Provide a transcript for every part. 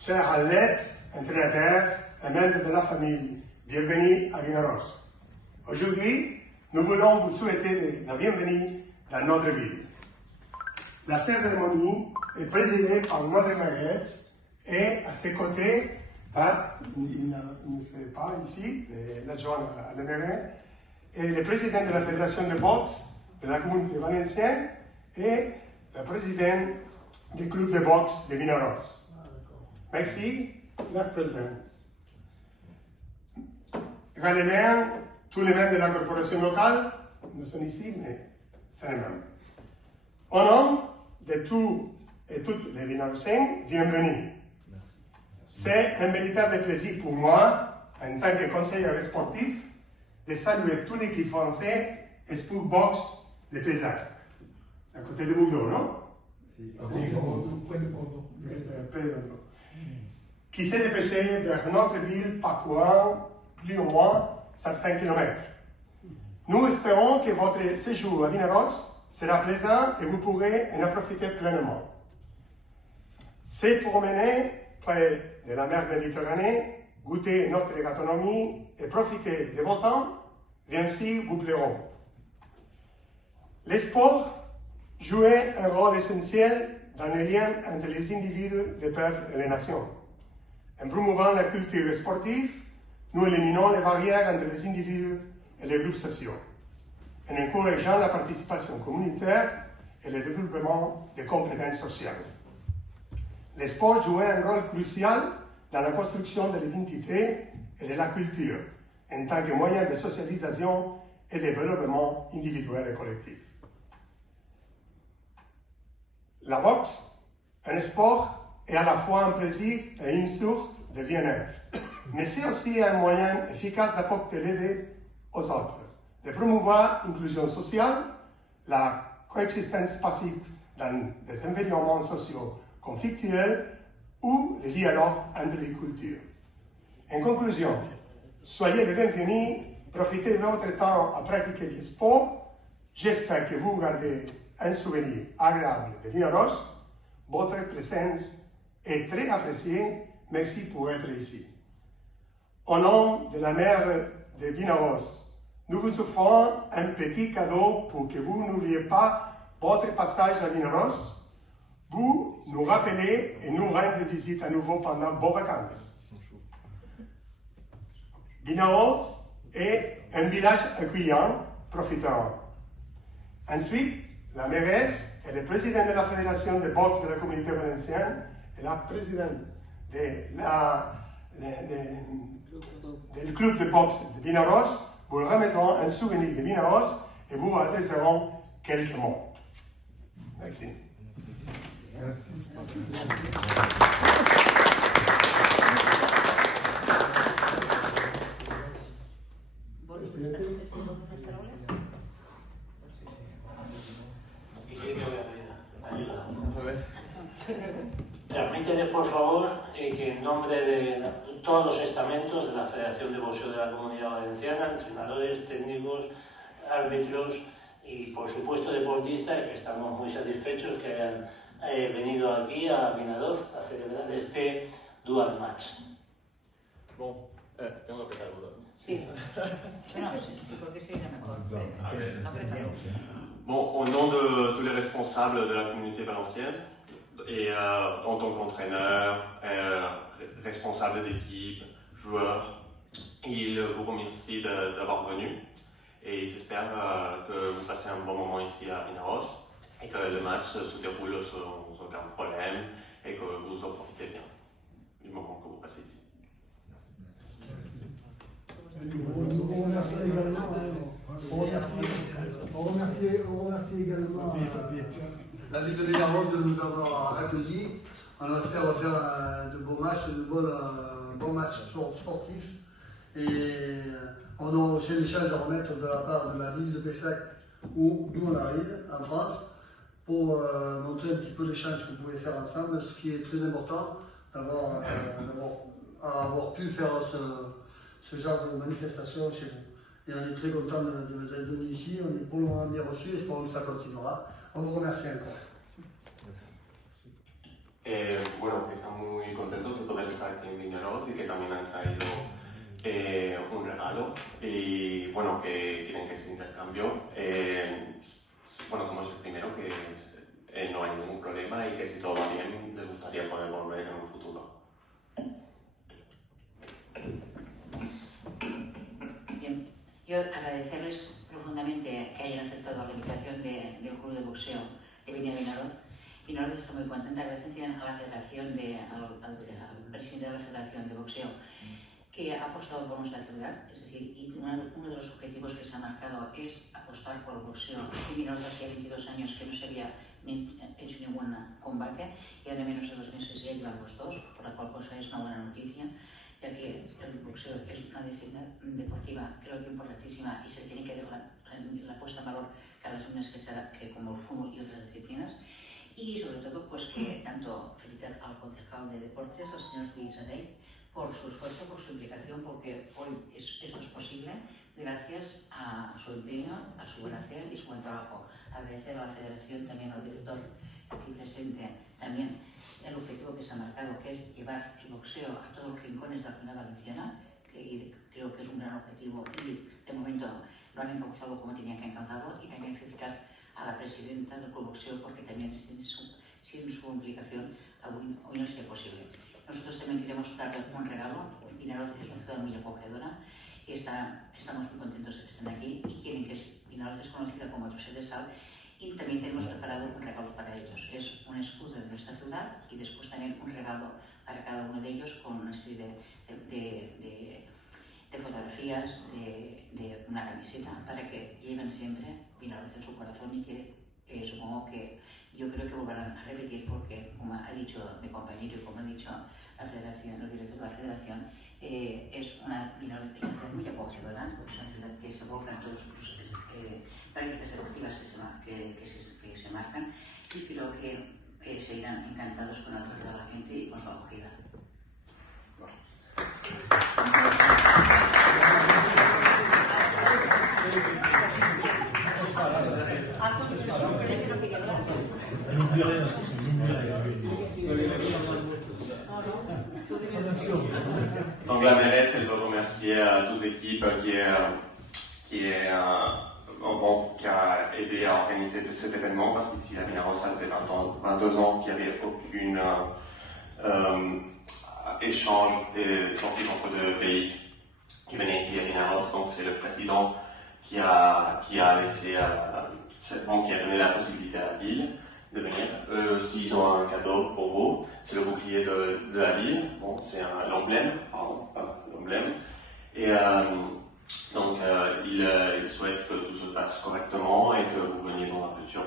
chers athlètes, entraîneurs et membres de la famille, bienvenue à Vinaroz. Aujourd'hui, nous voulons vous souhaiter la bienvenue dans notre ville. La cérémonie est présidée par notre mairesse et à ses côtés, il ne serait pas ici, l'adjoint à la mairie, et le président de la fédération de boxe de la communauté valencienne et le président du club de boxe de Vinaroz. Merci de leur présence. Également, tous les membres de la corporation locale ne sont ici, mais c'est les mêmes. Au nom de tous et toutes les Vinarosiens, bienvenue. C'est un véritable plaisir pour moi, en tant que conseiller sportif, de saluer toute l'équipe française Sport Box de Pézac, à côté de Bordeaux, non? Qui s'est dépêché vers notre ville parcourant plus ou moins 5 km. Nous espérons que votre séjour à Vinaroz sera plaisant et vous pourrez en profiter pleinement. C'est pour mener près de la mer Méditerranée, goûter notre gastronomie et profiter de vos temps, bien sûr, vous plairont. Les sports jouaient un rôle essentiel dans les liens entre les individus, les peuples et les nations. En promouvant la culture sportive, nous éliminons les barrières entre les individus et les groupes sociaux, en encourageant la participation communautaire et le développement des compétences sociales. Les sports jouaient un rôle crucial dans la construction de l'identité et de la culture, en tant que moyen de socialisation et de développement individuel et collectif. La boxe, un sport, est à la fois un plaisir et une source de bien-être, mais c'est aussi un moyen efficace d'apporter l'aide aux autres, de promouvoir l'inclusion sociale, la coexistence pacifique dans des environnements sociaux conflictuels ou le dialogue entre les cultures. En conclusion, soyez les bienvenus, profitez de votre temps à pratiquer du sport. J'espère que vous gardez un souvenir agréable de Vinaroz. Votre présence est très appréciée. Merci pour être ici. Au nom de la maire de Vinaroz, nous vous offrons un petit cadeau pour que vous n'oubliez pas votre passage à Vinaroz. Vous nous rappelez et nous rendez visite à nouveau pendant vos vacances. Vinaroz est un village accueillant, profitant. Ensuite, la mairesse et le président de la fédération de boxe de la communauté valencienne et la présidente du club de boxe de Vinaroz vous remettront un souvenir de Vinaroz et vous adresseront quelques mots. Merci. Merci. Permíteme, por favor, que en nombre de todos los estamentos de la Federación de Boxeo de la Comunidad Valenciana, entrenadores, técnicos, árbitros y, por supuesto, deportistas, que estamos muy satisfechos que hayan venido aquí a Vinaroz a celebrar este dual match. Bon, tengo que apretar el botón. Sí. Bueno, sí, porque sería mejor. Bon, au nom de tous les responsables de la communauté valencienne et en tant qu'entraîneur, responsable d'équipe, joueur, ils vous remercient d'avoir venu et ils espèrent que vous passez un bon moment ici à Vinaroz et que le match se déroule sans aucun problème et que vous en profitez bien du moment que vous passez ici. On remercie également la ville de Vinaroz de nous avoir accueillis. On espère faire de beaux matchs, de bons matchs sportifs. Et on a aussi des choses à remettre de la part de la ville de Pessac, d'où on arrive, en France, pour montrer un petit peu l'échange que vous pouvez faire ensemble, ce qui est très important d'avoir pu faire ce genre de manifestation chez vous. Et on est très content d'être venu ici, on est pour le moment bien reçus, espérons que ça continuera. On vous remercie encore. Bueno, que están muy contentos de poder que también han traído un regalo y bueno, que quieren que se intercambio. Bueno, como es el primero, que no hay ningún problema y que si todo va bien les gustaría poder volver en un futuro. Bien, yo agradecerles profundamente que hayan aceptado la invitación del Club de Boxeo de Viña Vinaroz. Vinaroz está muy contenta, gracias a la Federación, al presidente de la Federación de Boxeo, que ha apostado por nuestra ciudad, es decir, y uno de los objetivos que se ha marcado es apostar por el boxeo. Y Vinaroz hacía 22 años que no se había hecho ningún combate y ahora menos de 2 meses ya llevamos 2, por la cual cosa es una buena noticia, ya que el boxeo es una disciplina deportiva creo que importantísima y se tiene que dar la puesta en valor cada vez más que como el fútbol y otras disciplinas. Y sobre todo pues que tanto felicitar al concejal de deportes, al señor Luis Adey, por su esfuerzo, por su implicación, porque hoy esto es posible gracias a su empeño, a su buen hacer y su buen trabajo. Agradecer a la Federación, también al director aquí presente, también el objetivo que se ha marcado, que es llevar el boxeo a todos los rincones de la Comunidad Valenciana, y creo que es un gran objetivo y de momento lo han encauzado como tenían que encauzarlo, y también felicitar a la presidenta del Club Boxeo porque también sin su implicación hoy no sería posible. Nosotros también queremos darle un regalo. Vinaroz es una ciudad muy acogedora y estamos muy contentos de que estén aquí y quieren que Vinaroz es conocida como Trosset de Sal, y también tenemos preparado un regalo para ellos. Es un escudo de nuestra ciudad y después también un regalo para cada uno de ellos con una serie de fotografías, de una camiseta para que lleven siempre Vinaroz en su corazón y que supongo que yo creo que volverán a repetir porque, como ha dicho mi compañero y como ha dicho la Federación, el director de la Federación, es una ciudad muy acogedora, es una ciudad que se evoca en todas sus prácticas deportivas que se marcan, y creo que se irán encantados con la trato de la gente y con su acogida. Donc la mairesse, elle veut remercier toute l'équipe qui a aidé à organiser cet événement, parce qu'ici à Vinaroz, ça faisait 22 ans qu'il n'y avait aucune échange sportif entre deux pays qui venaient ici à Vinaroz. Donc c'est le président qui a laissé qui a donné la possibilité à la ville de venir. Eux aussi, ils ont un cadeau pour vous. C'est le bouclier de la ville. Bon, c'est l'emblème, pardon, pas l'emblème. Et donc, ils souhaitent que tout se passe correctement et que vous veniez dans un futur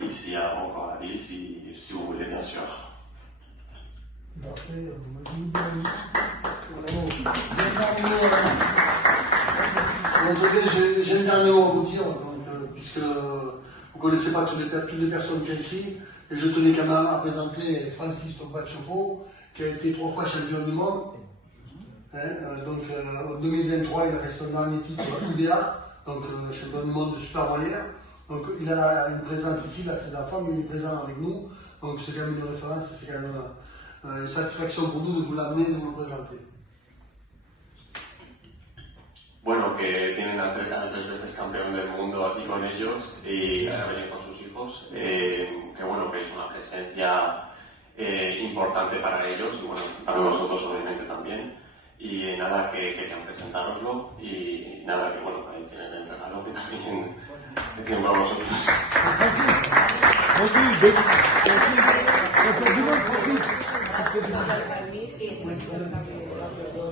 ici encore à la ville, si vous voulez, bien sûr. J'ai un dernier mot à vous dire, puisque vous ne connaissez pas toutes les personnes qui sont ici, et je tenais quand même à présenter Francis Tombachofo, qui a été 3 fois champion du monde. Donc en 2023, il a resté un dernier titre IBA, donc champion du monde de super moyen. Donc il a une présence ici, il a ses enfants, mais il est présent avec nous. Donc c'est quand même une référence, c'est quand même une satisfaction pour nous de vous l'amener, de vous le présenter. Bueno, que tienen a 3 veces campeón del mundo aquí con ellos y ahora venir con sus hijos, que bueno, que es una presencia importante para ellos y bueno, para nosotros obviamente también. Y nada, que querían presentároslo y nada, que bueno, ahí tienen el regalo que también tienen para vosotros.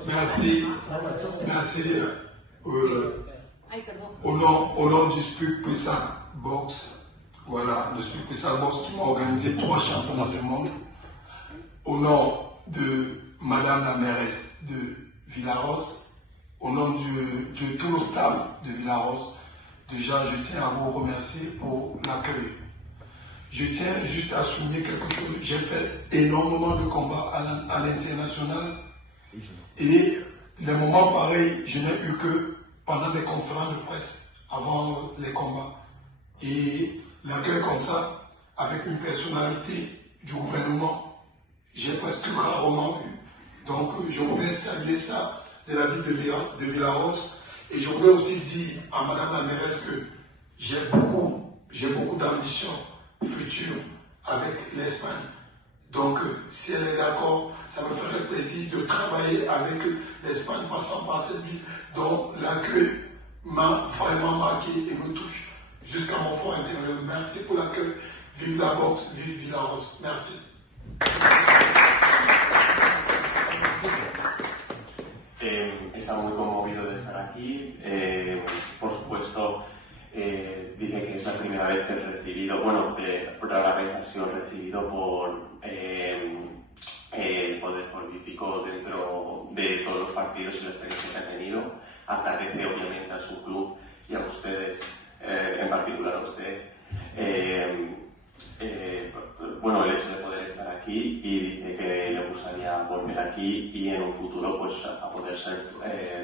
Merci. Au nom du Spuk Pessa Box, voilà, le Spuk Pessa Box qui m'a organisé 3 championnats du monde. Au nom de Madame la mairesse de Vinaroz, au nom de tout le staff de Vinaroz, déjà je tiens à vous remercier pour l'accueil. Je tiens juste à souligner quelque chose. J'ai fait énormément de combats à l'international et les moments pareils, je n'ai eu que pendant les conférences de presse, avant les combats. Et l'accueil comme ça, avec une personnalité du gouvernement, j'ai presque rarement vu. Donc je voulais saluer ça de la ville de Villaros. Et je voulais aussi dire à Madame la mairesse que j'ai beaucoup d'ambition future avec l'Espagne. Donc si elle est d'accord, ça me ferait plaisir de travailler avec l'Espagne passant par cette ville dont l'accueil m'a vraiment marqué et me touche jusqu'à mon fond intérieur. Merci pour l'accueil. Vive la boxe, vive Villaros. Merci. Está muy conmovido de estar aquí. Por supuesto, dice que es la primera vez que he recibido, bueno, rara vez ha sido recibido por el poder político dentro de todos los partidos y la experiencia que ha tenido. Agradece obviamente a su club y a ustedes, en particular a usted, bueno, el hecho de poder estar aquí, y dice que le gustaría volver aquí y en un futuro pues a poder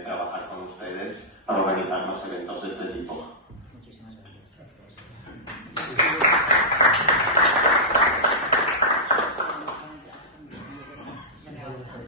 trabajar con ustedes para organizar más eventos de este tipo.